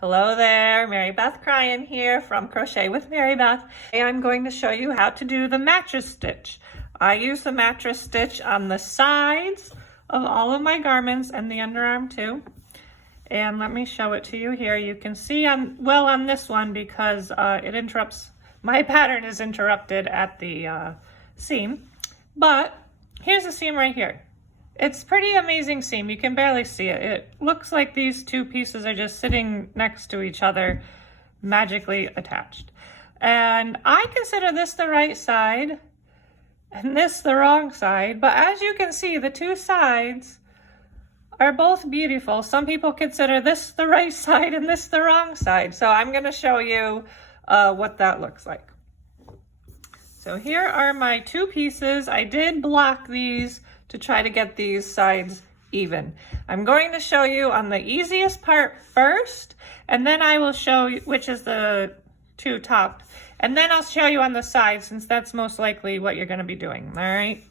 Hello there, Mary Beth Cryan here from Crochet with Mary Beth. Today I'm going to show you how to do the mattress stitch. I use the mattress stitch on the sides of all of my garments and the underarm too. And let me show it to you here. You can see on this one because it interrupts, my pattern is interrupted at the seam. But here's the seam right here. It's pretty amazing seam. You can barely see it. It looks like these two pieces are just sitting next to each other, magically attached. And I consider this the right side and this the wrong side. But as you can see, the two sides are both beautiful. Some people consider this the right side and this the wrong side. So I'm going to show you what that looks like. So here are my two pieces. I did block these to try to get these sides even. I'm going to show you on the easiest part first, and then I will show you which is the two top, and then I'll show you on the side since that's most likely what you're going to be doing. All right.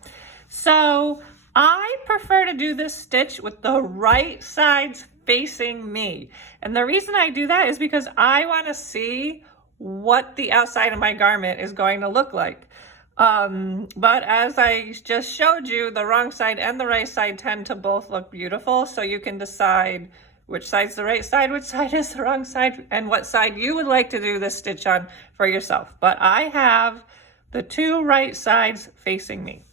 So I prefer to do this stitch with the right sides facing me. And the reason I do that is because I want to see what the outside of my garment is going to look like. But as I just showed you, the wrong side and the right side tend to both look beautiful. So you can decide which side's the right side, which side is the wrong side, and what side you would like to do this stitch on for yourself. But I have the two right sides facing me.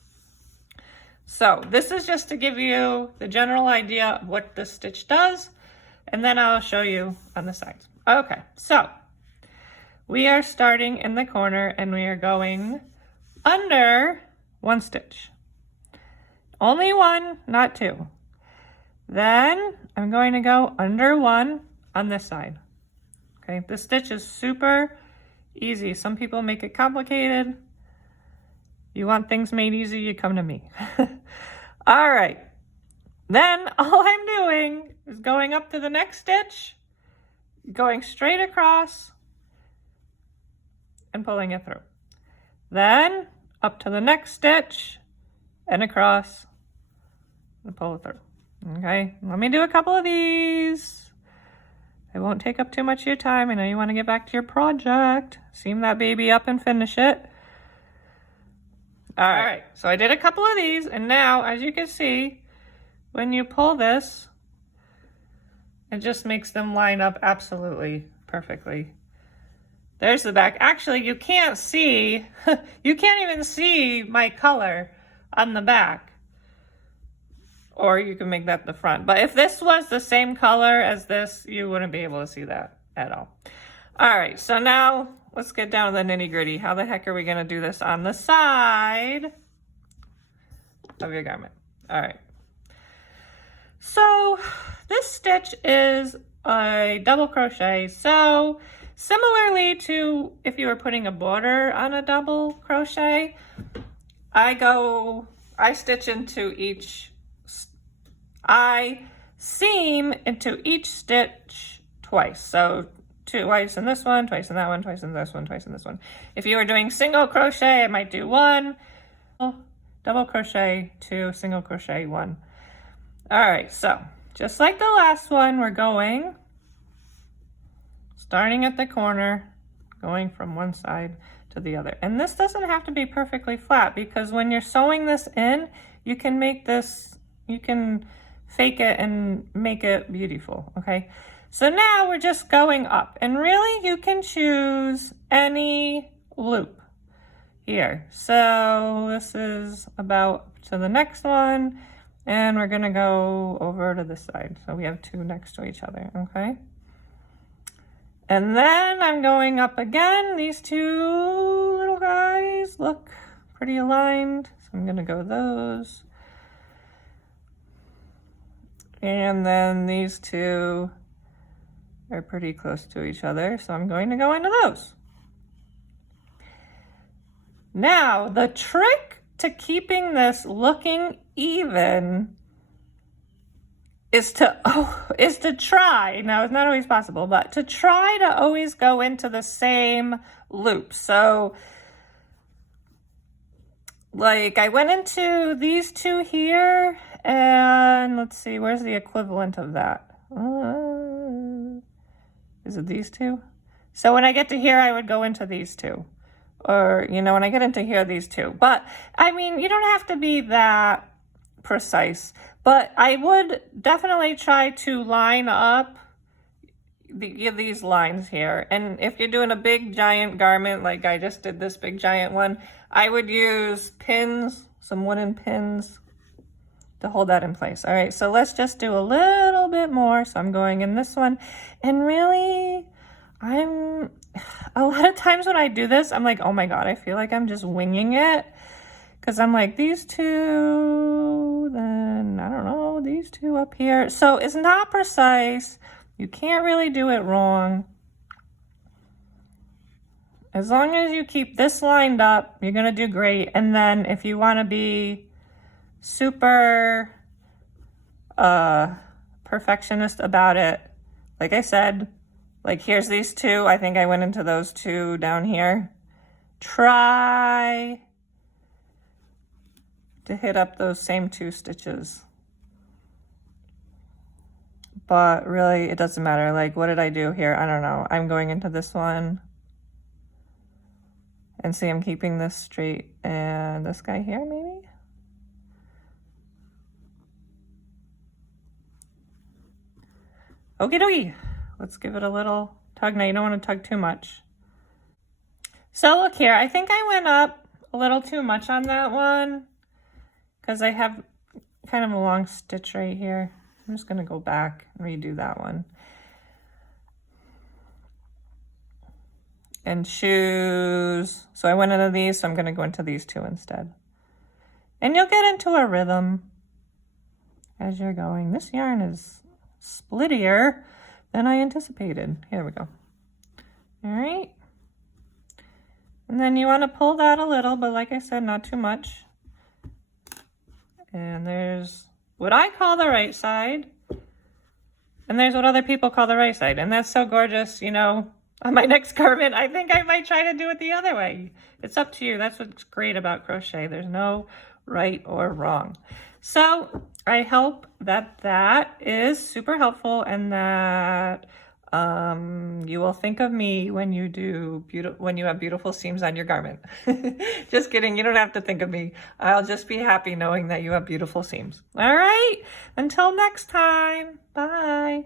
So this is just to give you the general idea of what this stitch does, and then I'll show you on the sides. Okay, so we are starting in the corner and we are going under one stitch. Only one, not two. Then I'm going to go under one on this side. Okay, this stitch is super easy. Some people make it complicated. You want things made easy, you come to me. All right, then all I'm doing is going up to the next stitch, going straight across and pulling it through. Then up to the next stitch and across and pull it through. Okay, let me do a couple of these. I won't take up too much of your time. I know you want to get back to your project. Seam that baby up and finish it. All right, so I did a couple of these, and now as you can see, when you pull this, it just makes them line up absolutely perfectly. There's the back. Actually, you can't see, you can't even see my color on the back. Or you can make that the front. But if this was the same color as this, you wouldn't be able to see that at all. All right, so now let's get down to the nitty gritty. How the heck are we gonna do this on the side of your garment? All right. So this stitch is a double crochet. So similarly to if you were putting a border on a double crochet, I stitch into each, I seam into each stitch twice. So twice in this one, twice in that one, twice in this one, twice in this one. If you were doing single crochet, I might do one, double crochet, two, single crochet, one. All right, so just like the last one, we're going starting at the corner, going from one side to the other. And this doesn't have to be perfectly flat because when you're sewing this in, you can make this, you can fake it and make it beautiful, okay? So now we're just going up, and really you can choose any loop here. So this is about to the next one, and we're gonna go over to this side. So we have two next to each other, okay? And then I'm going up again. These two little guys look pretty aligned. So I'm gonna go those. And then these two are pretty close to each other. So I'm going to go into those. Now, the trick to keeping this looking even is to try, now it's not always possible, but to try to always go into the same loop. So like I went into these two here, and let's see, where's the equivalent of that? Is it these two? So when I get to here, I would go into these two. Or, you know, when I get into here, these two. But, I mean, you don't have to be that precise. But I would definitely try to line up these lines here. And if you're doing a big giant garment, like I just did this big giant one, I would use pins, some wooden pins to hold that in place. All right, so let's just do a little bit more. So I'm going in this one, and really, a lot of times when I do this, I'm like, oh my God, I feel like I'm just winging it. Because I'm like, these two, then I don't know, these two up here. So it's not precise. You can't really do it wrong. As long as you keep this lined up, you're gonna do great. And then if you wanna be super perfectionist about it, like I said, like here's these two. I think I went into those two down here. Try to hit up those same 2 stitches. But really, it doesn't matter. Like, what did I do here? I don't know. I'm going into this one. And see, I'm keeping this straight. And this guy here, maybe? Okie dokie. Let's give it a little tug. Now, you don't want to tug too much. So, look here. I think I went up a little too much on that one. Because I have kind of a long stitch right here. I'm just going to go back and redo that one. And choose. So I went into these, so I'm going to go into these two instead. And you'll get into a rhythm as you're going. This yarn is splittier than I anticipated. Here we go. All right. And then you want to pull that a little, but like I said, not too much. And there's what I call the right side, and there's what other people call the right side. And that's so gorgeous, you know. On my next garment, I think I might try to do it the other way. It's up to you. That's what's great about crochet. There's no right or wrong. So I hope that that is super helpful, and that you will think of me when you have beautiful seams on your garment. Just kidding. You don't have to think of me. I'll just be happy knowing that you have beautiful seams. All right. Until next time. Bye.